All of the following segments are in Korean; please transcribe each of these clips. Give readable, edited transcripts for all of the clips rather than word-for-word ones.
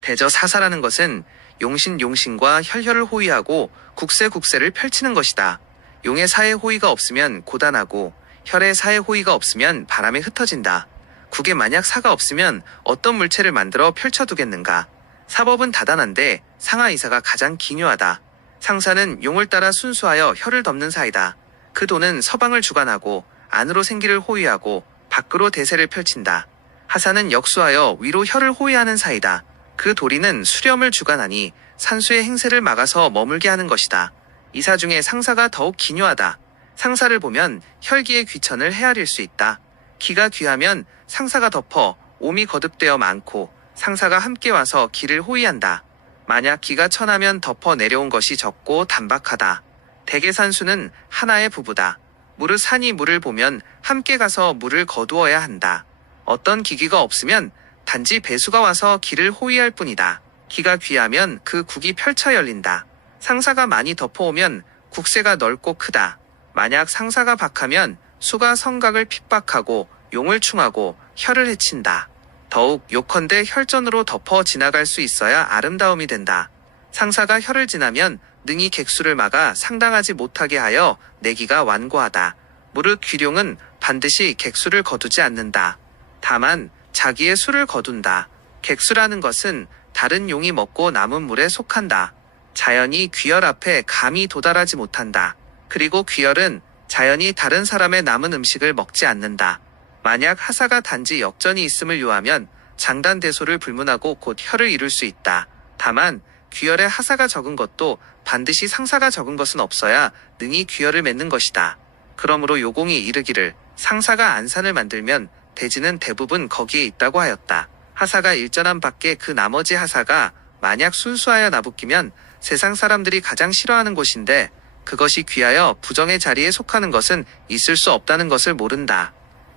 대저사사라는 것은 용신용신과 혈혈을 호위하고 국세국세를 펼치는 것이다. 용의 사회 호위가 없으면 고단하고 혈의 사회 호위가 없으면 바람에 흩어진다. 국에 만약 사가 없으면 어떤 물체를 만들어 펼쳐두겠는가. 사법은 다단한데 상하이사가 가장 기묘하다. 상사는 용을 따라 순수하여 혈을 덮는 사이다. 그 도는 서방을 주관하고 안으로 생기를 호위하고 밖으로 대세를 펼친다. 하사는 역수하여 위로 혈을 호위하는 사이다. 그 도리는 수렴을 주관하니 산수의 행세를 막아서 머물게 하는 것이다. 이사 중에 상사가 더욱 기묘하다. 상사를 보면 혈기의 귀천을 헤아릴 수 있다. 기가 귀하면 상사가 덮어 옴이 거듭되어 많고 상사가 함께 와서 기를 호위한다. 만약 기가 천하면 덮어 내려온 것이 적고 단박하다. 대개산수는 하나의 부부다. 무릇 산이 물을 보면 함께 가서 물을 거두어야 한다. 어떤 기기가 없으면 단지 배수가 와서 기를 호위할 뿐이다. 기가 귀하면 그 국이 펼쳐 열린다. 상사가 많이 덮어오면 국세가 넓고 크다. 만약 상사가 박하면 수가 성곽을 핍박하고 용을 충하고 혈을 해친다. 더욱 요컨대 혈전으로 덮어 지나갈 수 있어야 아름다움이 된다. 상사가 혈을 지나면 능히 객수를 막아 상당하지 못하게 하여 내기가 완고하다. 무릇 귀룡은 반드시 객수를 거두지 않는다. 다만 자기의 수를 거둔다. 객수라는 것은 다른 용이 먹고 남은 물에 속한다. 자연이 귀열 앞에 감히 도달하지 못한다. 그리고 귀열은 자연히 다른 사람의 남은 음식을 먹지 않는다. 만약 하사가 단지 역전이 있음을 요하면 장단대소를 불문하고 곧 혈을 이룰 수 있다. 다만 귀열에 하사가 적은 것도 반드시 상사가 적은 것은 없어야 능히 귀열을 맺는 것이다. 그러므로 요공이 이르기를 상사가 안산을 만들면 대지는 대부분 거기에 있다고 하였다. 하사가 일전한 밖에 그 나머지 하사가 만약 순수하여 나부끼면 세상 사람들이 가장 싫어하는 곳인데 그것이 귀하여 부정의 자리에 속하는 것은 있을 수 없다는 것을 모른다.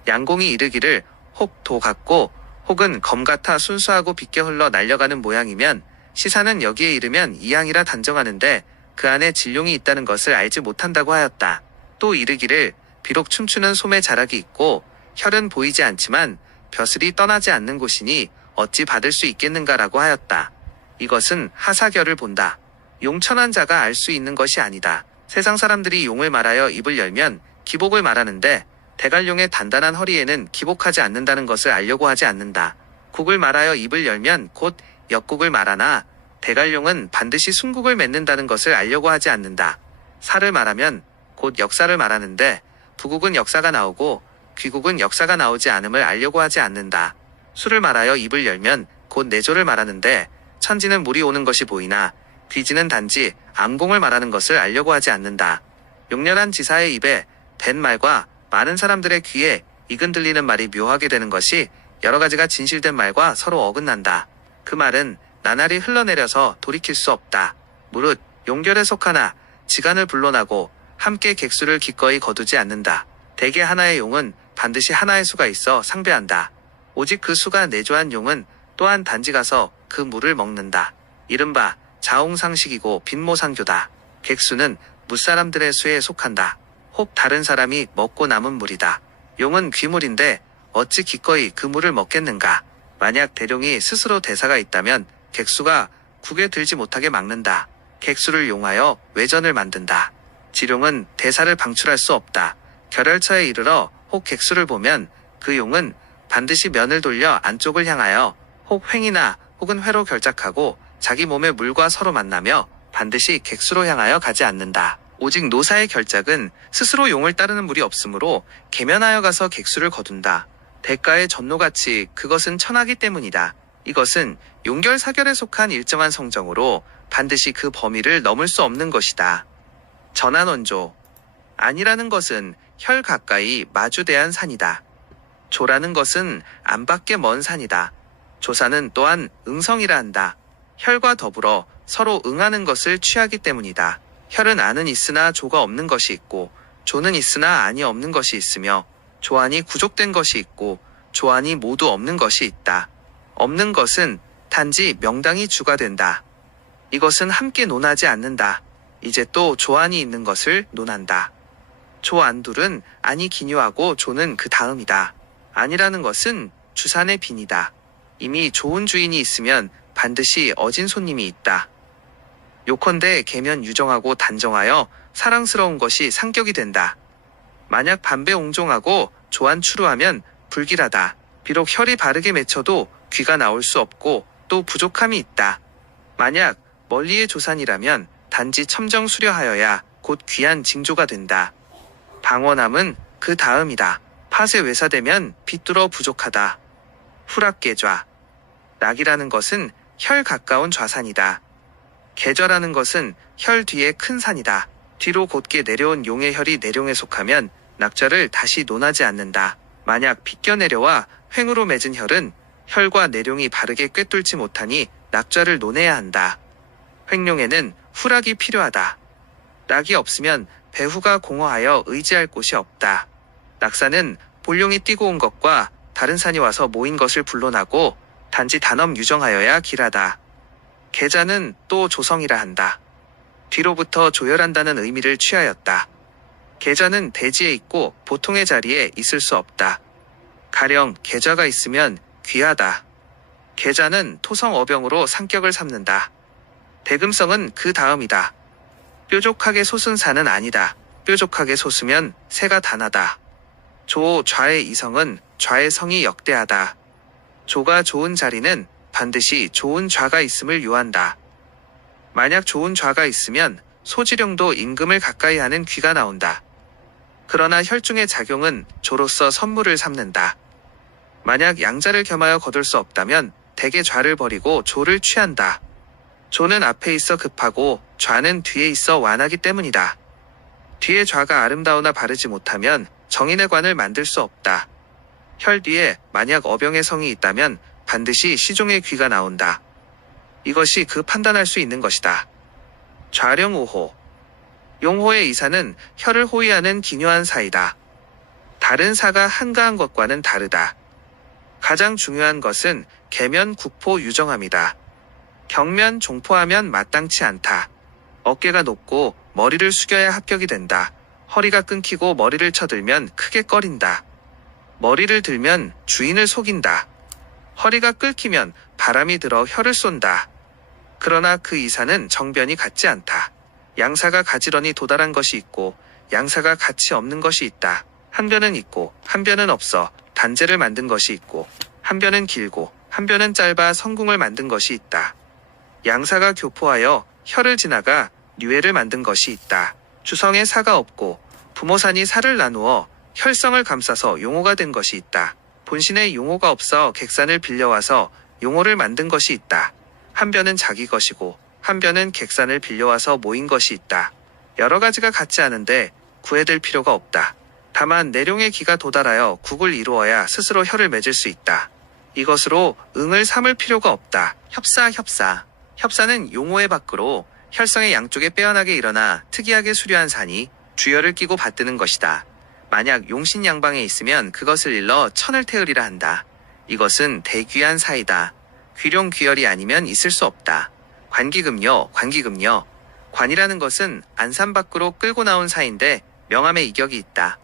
양공이 이르기를 혹 도 같고 혹은 검 같아 순수하고 빗겨 흘러 날려가는 모양이면 시사는 여기에 이르면 이양이라 단정하는데 그 안에 진룡이 있다는 것을 알지 못한다고 하였다. 또 이르기를 비록 춤추는 솜의 자락이 있고 혈은 보이지 않지만 벼슬이 떠나지 않는 곳이니 어찌 받을 수 있겠는가라고 하였다. 이것은 하사결을 본다. 용천한 자가 알 수 있는 것이 아니다. 세상 사람들이 용을 말하여 입을 열면 기복을 말하는데 대갈용의 단단한 허리에는 기복하지 않는다는 것을 알려고 하지 않는다. 국을 말하여 입을 열면 곧 역국을 말하나 대갈용은 반드시 순국을 맺는다는 것을 알려고 하지 않는다. 사를 말하면 곧 역사를 말하는데 부국은 역사가 나오고 귀국은 역사가 나오지 않음을 알려고 하지 않는다. 수를 말하여 입을 열면 곧 내조를 말하는데 천지는 물이 오는 것이 보이나 귀지는 단지 암공을 말하는 것을 알려고 하지 않는다. 용렬한 지사의 입에 된 말과 많은 사람들의 귀에 이근 들리는 말이 묘하게 되는 것이 여러 가지가 진실된 말과 서로 어긋난다. 그 말은 나날이 흘러내려서 돌이킬 수 없다. 무릇 용결에 속하나 지간을 불론하고 함께 객수를 기꺼이 거두지 않는다. 대개 하나의 용은 반드시 하나의 수가 있어 상배한다. 오직 그 수가 내조한 용은 또한 단지 가서 그 물을 먹는다. 이른바 자홍상식이고 빈모상교다. 객수는 무사람들의 수에 속한다. 혹 다른 사람이 먹고 남은 물이다. 용은 귀물인데 어찌 기꺼이 그 물을 먹겠는가. 만약 대룡이 스스로 대사가 있다면 객수가 국에 들지 못하게 막는다. 객수를 용하여 외전을 만든다. 지룡은 대사를 방출할 수 없다. 결혈처에 이르러 혹 객수를 보면 그 용은 반드시 면을 돌려 안쪽을 향하여 혹 횡이나 혹은 회로 결작하고 자기 몸의 물과 서로 만나며 반드시 객수로 향하여 가지 않는다. 오직 노사의 결작은 스스로 용을 따르는 물이 없으므로 계면하여 가서 객수를 거둔다. 대가의 전노같이 그것은 천하기 때문이다. 이것은 용결사결에 속한 일정한 성정으로 반드시 그 범위를 넘을 수 없는 것이다. 전한원조. 안이라는 것은 혈 가까이 마주대한 산이다. 조라는 것은 안 밖에 먼 산이다. 조사는 또한 응성이라 한다. 혈과 더불어 서로 응하는 것을 취하기 때문이다. 혈은 안은 있으나 조가 없는 것이 있고 조는 있으나 안이 없는 것이 있으며 조안이 구족된 것이 있고 조안이 모두 없는 것이 있다. 없는 것은 단지 명당이 주가 된다. 이것은 함께 논하지 않는다. 이제 또 조안이 있는 것을 논한다. 조안둘은 안이 기묘하고 조는 그 다음이다. 안이라는 것은 주산의 빈이다. 이미 좋은 주인이 있으면 반드시 어진 손님이 있다. 요컨대 계면 유정하고 단정하여 사랑스러운 것이 상격이 된다. 만약 반배옹종하고 조안추루하면 불길하다. 비록 혈이 바르게 맺혀도 귀가 나올 수 없고 또 부족함이 있다. 만약 멀리의 조산이라면 단지 첨정 수려하여야 곧 귀한 징조가 된다. 방원함은 그 다음이다. 팥에 외사되면 비뚤어 부족하다. 후락계좌. 낙이라는 것은 혈 가까운 좌산이다. 계좌라는 것은 혈 뒤에 큰 산이다. 뒤로 곧게 내려온 용의 혈이 내룡에 속하면 낙좌를 다시 논하지 않는다. 만약 빗겨내려와 횡으로 맺은 혈은 혈과 내룡이 바르게 꿰뚫지 못하니 낙좌를 논해야 한다. 횡룡에는 후락이 필요하다. 낙이 없으면 배후가 공허하여 의지할 곳이 없다. 낙사는 볼룡이 뛰고 온 것과 다른 산이 와서 모인 것을 불론하고 단지 단엄 유정하여야 길하다. 계자는 또 조성이라 한다. 뒤로부터 조열한다는 의미를 취하였다. 계자는 대지에 있고 보통의 자리에 있을 수 없다. 가령 계좌가 있으면 귀하다. 계자는 토성 어병으로 상격을 삼는다. 대금성은 그 다음이다. 뾰족하게 솟은 산은 아니다. 뾰족하게 솟으면 새가 단하다. 조 좌의 이성은 좌의 성이 역대하다. 조가 좋은 자리는 반드시 좋은 좌가 있음을 요한다. 만약 좋은 좌가 있으면 소지령도 임금을 가까이 하는 귀가 나온다. 그러나 혈중의 작용은 조로서 선물을 삼는다. 만약 양자를 겸하여 거둘 수 없다면 대개 좌를 버리고 조를 취한다. 조는 앞에 있어 급하고 좌는 뒤에 있어 완하기 때문이다. 뒤에 좌가 아름다우나 바르지 못하면 정인의 관을 만들 수 없다. 혈 뒤에 만약 어병의 성이 있다면 반드시 시종의 귀가 나온다. 이것이 그 판단할 수 있는 것이다. 좌령오호. 용호의 이사는 혈을 호위하는 기묘한 사이다. 다른 사가 한가한 것과는 다르다. 가장 중요한 것은 계면 국포 유정함이다. 경면 종포하면 마땅치 않다. 어깨가 높고 머리를 숙여야 합격이 된다. 허리가 끊기고 머리를 쳐들면 크게 꺼린다. 머리를 들면 주인을 속인다. 허리가 끓기면 바람이 들어 혀를 쏜다. 그러나 그 이사는 정변이 같지 않다. 양사가 가지런히 도달한 것이 있고 양사가 가치 없는 것이 있다. 한 변은 있고 한 변은 없어 단제를 만든 것이 있고 한 변은 길고 한 변은 짧아 성궁을 만든 것이 있다. 양사가 교포하여 혀를 지나가 뉘회를 만든 것이 있다. 주성에 사가 없고 부모산이 살을 나누어 혈성을 감싸서 용호가 된 것이 있다. 본신에 용호가 없어 객산을 빌려와서 용호를 만든 것이 있다. 한 변은 자기 것이고 한 변은 객산을 빌려와서 모인 것이 있다. 여러 가지가 같지 않은데 구애될 필요가 없다. 다만 내룡의 기가 도달하여 국을 이루어야 스스로 혈을 맺을 수 있다. 이것으로 응을 삼을 필요가 없다. 협사. 협사는 용호의 밖으로 혈성의 양쪽에 빼어나게 일어나 특이하게 수려한 산이 주열을 끼고 받드는 것이다. 만약 용신 양방에 있으면 그것을 일러 천을 태으리라 한다. 이것은 대귀한 사이다. 귀룡 귀열이 아니면 있을 수 없다. 관기금요. 관이라는 것은 안산 밖으로 끌고 나온 사인데 명함에 이격이 있다.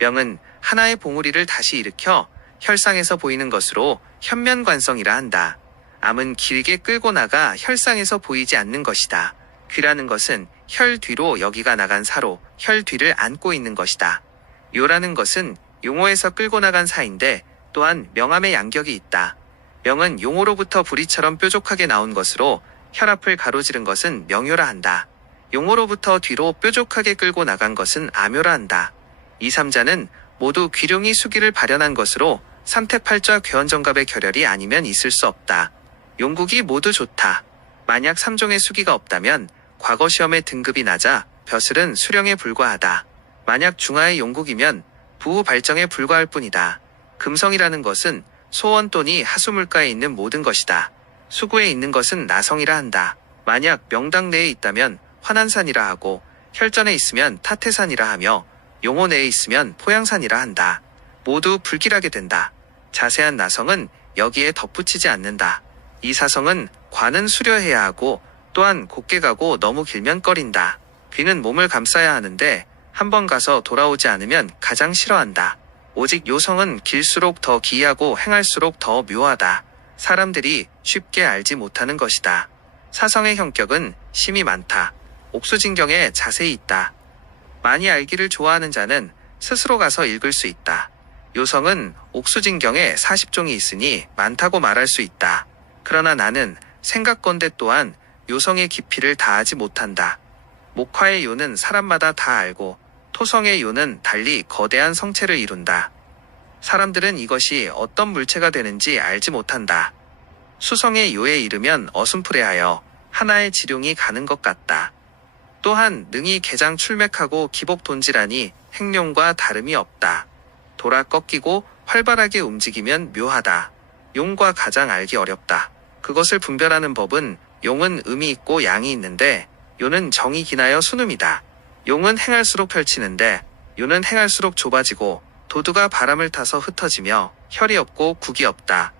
명은 하나의 봉우리를 다시 일으켜 혈상에서 보이는 것으로 현면관성이라 한다. 암은 길게 끌고 나가 혈상에서 보이지 않는 것이다. 귀라는 것은 혈 뒤로 여기가 나간 사로 혈 뒤를 안고 있는 것이다. 요라는 것은 용호에서 끌고 나간 사인데 또한 명암의 양격이 있다. 명은 용호로부터 부리처럼 뾰족하게 나온 것으로 혈압을 가로지른 것은 명요라 한다. 용호로부터 뒤로 뾰족하게 끌고 나간 것은 암요라 한다. 이 삼자는 모두 귀룡이 수기를 발현한 것으로 삼태팔좌 괴원정갑의 결혈이 아니면 있을 수 없다. 용국이 모두 좋다. 만약 삼종의 수기가 없다면 과거 시험의 등급이 낮아 벼슬은 수령에 불과하다. 만약 중하의 용국이면 부후 발정에 불과할 뿐이다. 금성이라는 것은 소원돈이 하수물가에 있는 모든 것이다. 수구에 있는 것은 나성이라 한다. 만약 명당 내에 있다면 환한산이라 하고 혈전에 있으면 타태산이라 하며 용호 내에 있으면 포양산이라 한다. 모두 불길하게 된다. 자세한 나성은 여기에 덧붙이지 않는다. 이 사성은 관은 수려해야 하고 또한 곱게 가고 너무 길면 꺼린다. 귀는 몸을 감싸야 하는데 한번 가서 돌아오지 않으면 가장 싫어한다. 오직 요성은 길수록 더 기이하고 행할수록 더 묘하다. 사람들이 쉽게 알지 못하는 것이다. 사성의 형격은 심이 많다. 옥수진경에 자세히 있다. 많이 알기를 좋아하는 자는 스스로 가서 읽을 수 있다. 요성은 옥수진경에 40종이 있으니 많다고 말할 수 있다. 그러나 나는 생각건대 또한 요성의 깊이를 다하지 못한다. 목화의 요는 사람마다 다 알고 토성의 요는 달리 거대한 성체를 이룬다. 사람들은 이것이 어떤 물체가 되는지 알지 못한다. 수성의 요에 이르면 어슴푸레하여 하나의 지룡이 가는 것 같다. 또한 능이 개장 출맥하고 기복 돈질하니 행룡과 다름이 없다. 돌아 꺾이고 활발하게 움직이면 묘하다. 용과 가장 알기 어렵다. 그것을 분별하는 법은 용은 음이 있고 양이 있는데 요는 정이 기나여 순음이다. 용은 행할수록 펼치는데 요는 행할수록 좁아지고 도두가 바람을 타서 흩어지며 혈이 없고 국이 없다.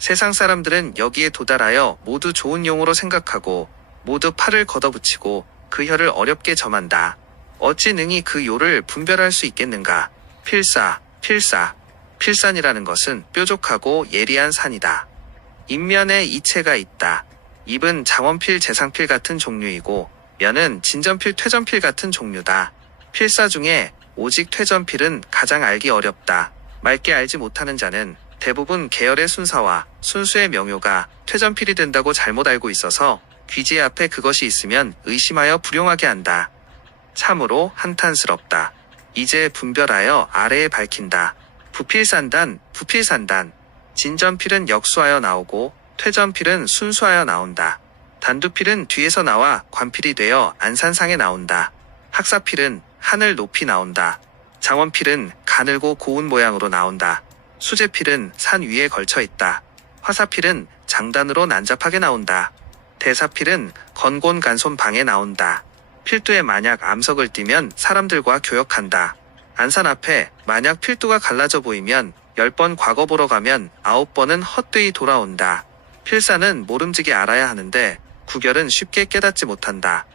세상 사람들은 여기에 도달하여 모두 좋은 용으로 생각하고 모두 팔을 걷어붙이고 그 혀를 어렵게 점한다. 어찌 능히 그 요를 분별할 수 있겠는가? 필산이라는 것은 뾰족하고 예리한 산이다. 입면에 이체가 있다. 입은 장원필, 재상필 같은 종류이고 면은 진전필, 퇴전필 같은 종류다. 필사 중에 오직 퇴전필은 가장 알기 어렵다. 맑게 알지 못하는 자는 대부분 계열의 순사와 순수의 명효가 퇴전필이 된다고 잘못 알고 있어서 귀지 앞에 그것이 있으면 의심하여 불용하게 한다. 참으로 한탄스럽다. 이제 분별하여 아래에 밝힌다. 부필산단. 진전필은 역수하여 나오고 퇴전필은 순수하여 나온다. 단두필은 뒤에서 나와 관필이 되어 안산상에 나온다. 학사필은 하늘 높이 나온다. 장원필은 가늘고 고운 모양으로 나온다. 수제필은 산 위에 걸쳐 있다. 화사필은 장단으로 난잡하게 나온다. 대사필은 건곤간손 방에 나온다. 필두에 만약 암석을 띠면 사람들과 교역한다. 안산 앞에 만약 필두가 갈라져 보이면 10번 과거 보러 가면 9번은 헛되이 돌아온다. 필사는 모름지기 알아야 하는데 구결은 쉽게 깨닫지 못한다.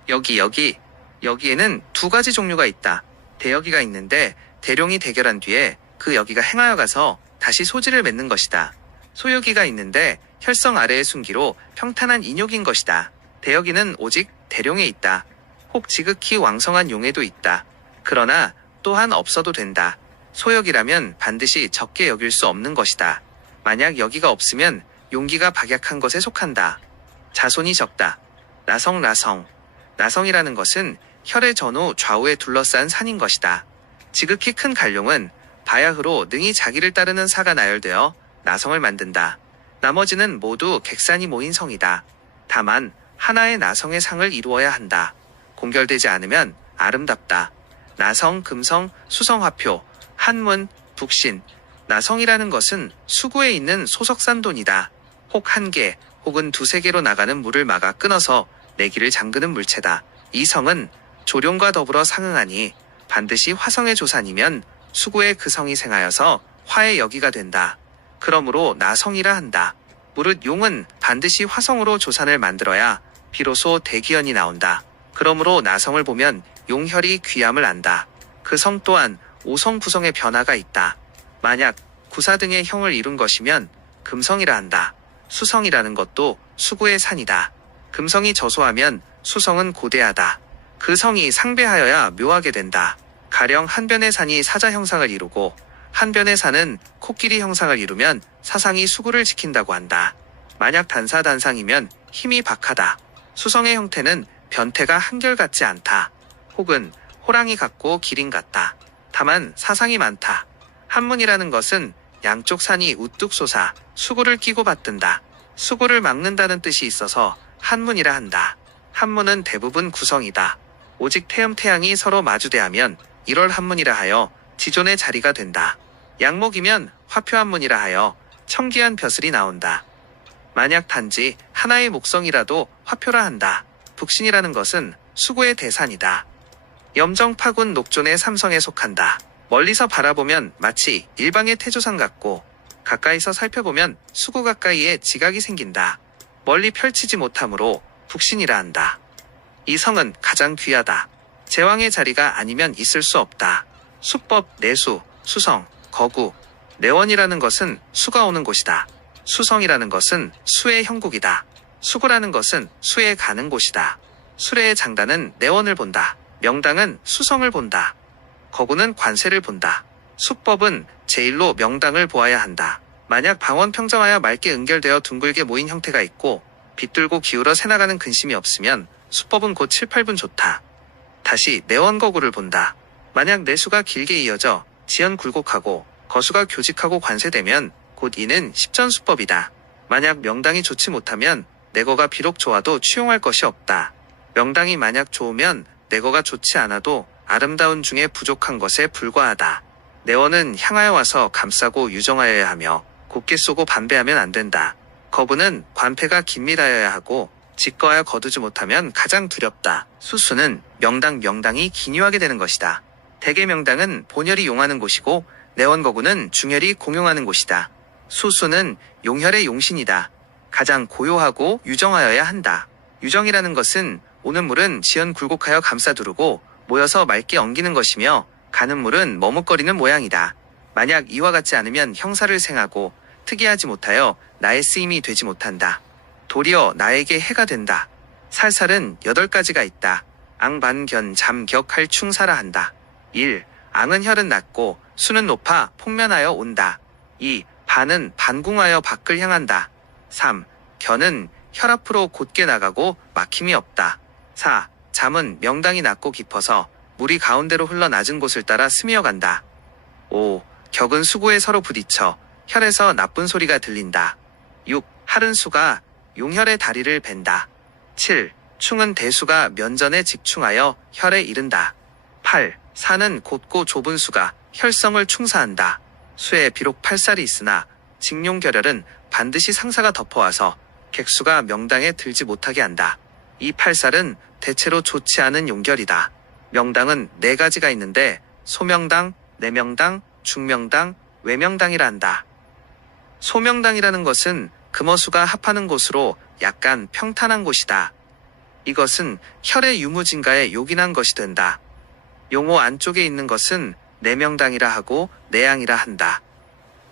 여기에는 두 가지 종류가 있다. 대여기가 있는데 대룡이 대결한 뒤에 그 여기가 행하여 가서 다시 소지를 맺는 것이다. 소여기가 있는데 혈성 아래의 순기로 평탄한 인욕인 것이다. 대여기는 오직 대룡에 있다. 혹 지극히 왕성한 용에도 있다. 그러나 또한 없어도 된다. 소여기라면 반드시 적게 여길 수 없는 것이다. 만약 여기가 없으면 용기가 박약한 것에 속한다. 자손이 적다. 나성이라는 것은 혈의 전후 좌우에 둘러싼 산인 것이다. 지극히 큰 갈룡은 바야흐로 능히 자기를 따르는 사가 나열되어 나성을 만든다. 나머지는 모두 객산이 모인 성이다. 다만 하나의 나성의 상을 이루어야 한다. 공결되지 않으면 아름답다. 나성, 금성, 수성, 화표, 한문, 북신. 나성이라는 것은 수구에 있는 소석산돈이다. 혹 한 개, 혹은 두세 개로 나가는 물을 막아 끊어서 내기를 잠그는 물체다. 이 성은 조룡과 더불어 상응하니 반드시 화성의 조산이면 수구에 그 성이 생하여서 화의 여기가 된다. 그러므로 나성이라 한다. 무릇 용은 반드시 화성으로 조산을 만들어야 비로소 대기연이 나온다. 그러므로 나성을 보면 용혈이 귀함을 안다. 그 성 또한 오성 구성의 변화가 있다. 만약 구사 등의 형을 이룬 것이면 금성이라 한다. 수성이라는 것도 수구의 산이다. 금성이 저소하면 수성은 고대하다. 그 성이 상배하여야 묘하게 된다. 가령 한 변의 산이 사자 형상을 이루고 한 변의 산은 코끼리 형상을 이루면 사상이 수구를 지킨다고 한다. 만약 단상이면 힘이 박하다. 수성의 형태는 변태가 한결같지 않다. 혹은 호랑이 같고 기린 같다. 다만 사상이 많다. 한문이라는 것은 양쪽 산이 우뚝 솟아 수구를 끼고 받든다. 수구를 막는다는 뜻이 있어서 한문이라 한다. 한문은 대부분 구성이다. 오직 태음태양이 서로 마주대하면 1월 한문이라 하여 지존의 자리가 된다. 양목이면 화표한문이라 하여 청기한 벼슬이 나온다. 만약 단지 하나의 목성이라도 화표라 한다. 북신이라는 것은 수구의 대산이다. 염정파군 녹존의 삼성에 속한다. 멀리서 바라보면 마치 일방의 태조산 같고 가까이서 살펴보면 수구 가까이에 지각이 생긴다. 멀리 펼치지 못하므로 북신이라 한다. 이 성은 가장 귀하다. 제왕의 자리가 아니면 있을 수 없다. 수법, 내수, 수성, 거구, 내원이라는 것은 수가 오는 곳이다. 수성이라는 것은 수의 형국이다. 수구라는 것은 수에 가는 곳이다. 수레의 장단은 내원을 본다. 명당은 수성을 본다. 거구는 관세를 본다. 수법은 제1로 명당을 보아야 한다. 만약 방원 평정하여 맑게 응결되어 둥글게 모인 형태가 있고 빗들고 기울어 새나가는 근심이 없으면 수법은 곧 7, 8분 좋다. 다시 내원거구를 본다. 만약 내수가 길게 이어져 지연 굴곡하고 거수가 교직하고 관세되면 곧 이는 십전수법이다. 만약 명당이 좋지 못하면 내거가 비록 좋아도 취용할 것이 없다. 명당이 만약 좋으면 내거가 좋지 않아도 아름다운 중에 부족한 것에 불과하다. 내원은 향하여 와서 감싸고 유정하여야 하며 곱게 쏘고 반배하면 안 된다. 거부는 관패가 긴밀하여야 하고 직거하여 거두지 못하면 가장 두렵다. 수수는 명당이 기뉴하게 되는 것이다. 대개 명당은 본혈이 용하는 곳이고 내원거구는 중혈이 공용하는 곳이다. 수수는 용혈의 용신이다. 가장 고요하고 유정하여야 한다. 유정이라는 것은 오는 물은 지연 굴곡하여 감싸두르고 모여서 맑게 엉기는 것이며 가는 물은 머뭇거리는 모양이다. 만약 이와 같지 않으면 형사를 생하고 특이하지 못하여 나의 쓰임이 되지 못한다. 도리어 나에게 해가 된다. 살살은 8가지가 있다. 앙, 반, 견, 잠, 격, 할, 충사라 한다. 1. 앙은 혈은 낮고 수는 높아 폭면하여 온다. 2. 반은 반궁하여 밖을 향한다. 3. 견은 혈 앞으로 곧게 나가고 막힘이 없다. 4. 잠은 명당이 낮고 깊어서 물이 가운데로 흘러 낮은 곳을 따라 스미어간다. 5. 격은 수구에 서로 부딪혀 혈에서 나쁜 소리가 들린다. 6. 할은 수가 용혈의 다리를 벤다. 7. 충은 대수가 면전에 직충하여 혈에 이른다. 8. 사는 곧고 좁은 수가 혈성을 충사한다. 수에 비록 팔살이 있으나 직룡결혈은 반드시 상사가 덮어와서 객수가 명당에 들지 못하게 한다. 이 팔살은 대체로 좋지 않은 용결이다. 명당은 4가지가 있는데 소명당, 내명당, 중명당, 외명당이라 한다. 소명당이라는 것은 금어수가 합하는 곳으로 약간 평탄한 곳이다. 이것은 혈의 유무진가에 요긴한 것이 된다. 용호 안쪽에 있는 것은 내명당이라 하고 내양이라 한다.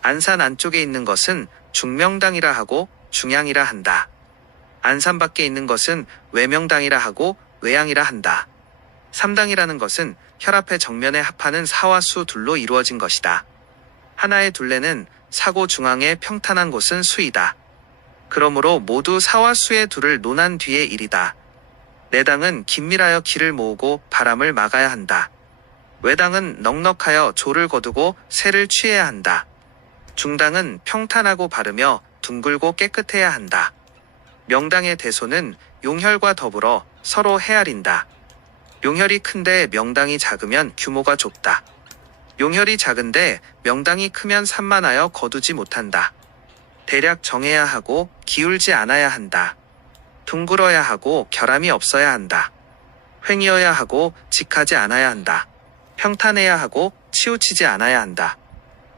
안산 안쪽에 있는 것은 중명당이라 하고 중양이라 한다. 안산 밖에 있는 것은 외명당이라 하고 외양이라 한다. 삼당이라는 것은 혈압의 정면에 합하는 사와 수 둘로 이루어진 것이다. 하나의 둘레는 사고 중앙에 평탄한 곳은 수이다. 그러므로 모두 사와 수의 둘을 논한 뒤에 일이다. 내당은 긴밀하여 기를 모으고 바람을 막아야 한다. 외당은 넉넉하여 조를 거두고 새를 취해야 한다. 중당은 평탄하고 바르며 둥글고 깨끗해야 한다. 명당의 대소는 용혈과 더불어 서로 헤아린다. 용혈이 큰데 명당이 작으면 규모가 좁다. 용혈이 작은데 명당이 크면 산만하여 거두지 못한다. 대략 정해야 하고 기울지 않아야 한다. 둥글어야 하고 결함이 없어야 한다. 횡이어야 하고 직하지 않아야 한다. 평탄해야 하고 치우치지 않아야 한다.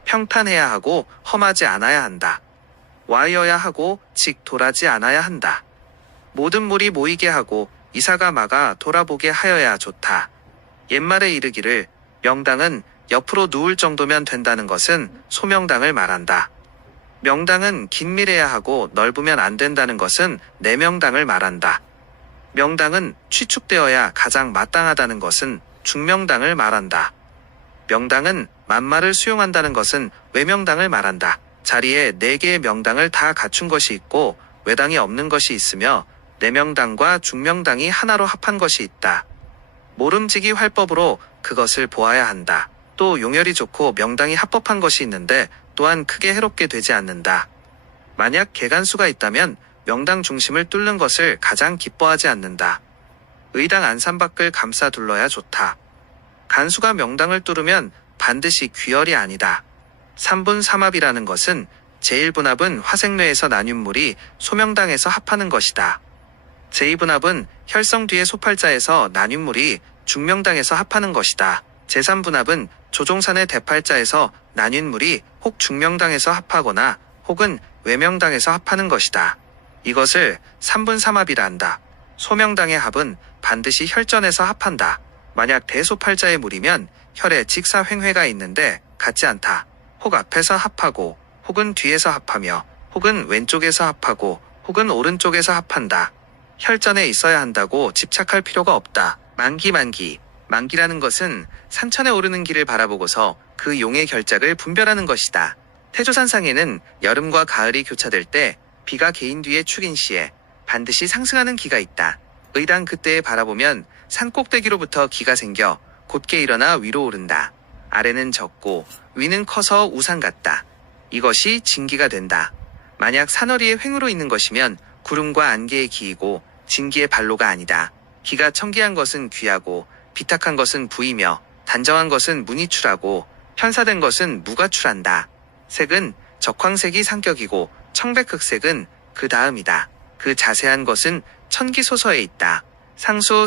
평탄해야 하고 험하지 않아야 한다. 와이어야 하고 직 돌하지 않아야 한다. 모든 물이 모이게 하고 이사가 막아 돌아보게 하여야 좋다. 옛말에 이르기를 명당은 옆으로 누울 정도면 된다는 것은 소명당을 말한다. 명당은 긴밀해야 하고 넓으면 안 된다는 것은 내명당을 말한다. 명당은 취축되어야 가장 마땅하다는 것은 중명당을 말한다. 명당은 만마를 수용한다는 것은 외명당을 말한다. 자리에 4개의 명당을 다 갖춘 것이 있고 외당이 없는 것이 있으며 내명당과 중명당이 하나로 합한 것이 있다. 모름지기 활법으로 그것을 보아야 한다. 또 용혈이 좋고 명당이 합법한 것이 있는데 또한 크게 해롭게 되지 않는다. 만약 개간수가 있다면 명당 중심을 뚫는 것을 가장 기뻐하지 않는다. 의당 안산 밖을 감싸 둘러야 좋다. 간수가 명당을 뚫으면 반드시 귀열이 아니다. 3분 3합이라는 것은 제1분합은 화생뇌에서 나뉜 물이 소명당에서 합하는 것이다. 제2분합은 혈성 뒤의 소팔자에서 나뉜 물이 중명당에서 합하는 것이다. 제3분합은 조종산의 대팔자에서 나뉜 물이 혹 중명당에서 합하거나 혹은 외명당에서 합하는 것이다. 이것을 3분 3합이라 한다. 소명당의 합은 반드시 혈전에서 합한다. 만약 대소팔자의 물이면 혈에 직사횡회가 있는데 같지 않다. 혹 앞에서 합하고 혹은 뒤에서 합하며 혹은 왼쪽에서 합하고 혹은 오른쪽에서 합한다. 혈전에 있어야 한다고 집착할 필요가 없다. 만기라는 것은 산천에 오르는 길을 바라보고서 그 용의 결작을 분별하는 것이다. 태조산상에는 여름과 가을이 교차될 때 비가 개인 뒤에 축인 시에 반드시 상승하는 기가 있다. 의당 그때에 바라보면 산 꼭대기로부터 기가 생겨 곧게 일어나 위로 오른다. 아래는 적고 위는 커서 우산 같다. 이것이 진기가 된다. 만약 산허리에 횡으로 있는 것이면 구름과 안개의 기이고 진기의 발로가 아니다. 기가 청기한 것은 귀하고 비탁한 것은 부이며 단정한 것은 문이출하고 현사된 것은 무가 출한다. 색은 적황색이 상격이고 청백흑색은 그 다음이다. 그 자세한 것은 천기소서에 있다. 상수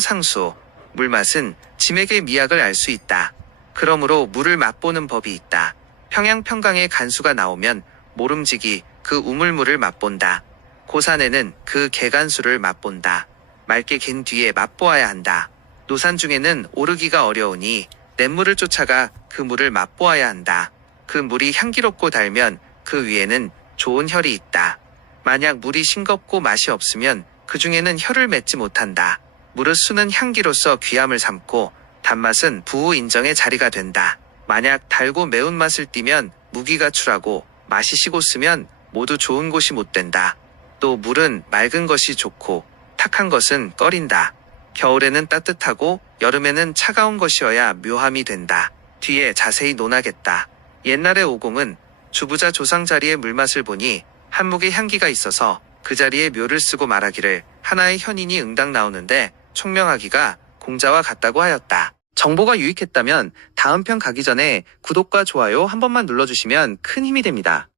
물맛은 짐에게 미학을 알 수 있다. 그러므로 물을 맛보는 법이 있다. 평양평강에 간수가 나오면 모름지기 그 우물물을 맛본다. 고산에는 그 개간수를 맛본다. 맑게 갠 뒤에 맛보아야 한다. 노산 중에는 오르기가 어려우니 냇물을 쫓아가 그 물을 맛보아야 한다. 그 물이 향기롭고 달면 그 위에는 좋은 혈이 있다. 만약 물이 싱겁고 맛이 없으면 그 중에는 혈을 맺지 못한다. 무릇수는 향기로서 귀함을 삼고 단맛은 부우 인정의 자리가 된다. 만약 달고 매운맛을 띠면 무기가 출하고 맛이 시고쓰면 모두 좋은 곳이 못 된다. 또 물은 맑은 것이 좋고 탁한 것은 꺼린다. 겨울에는 따뜻하고 여름에는 차가운 것이어야 묘함이 된다. 뒤에 자세히 논하겠다. 옛날의 오공은 주부자 조상 자리의 물맛을 보니 한묵의 향기가 있어서 그 자리에 묘를 쓰고 말하기를 하나의 현인이 응당 나오는데 총명하기가 공자와 같다고 하였다. 정보가 유익했다면 다음 편 가기 전에 구독과 좋아요 한 번만 눌러주시면 큰 힘이 됩니다.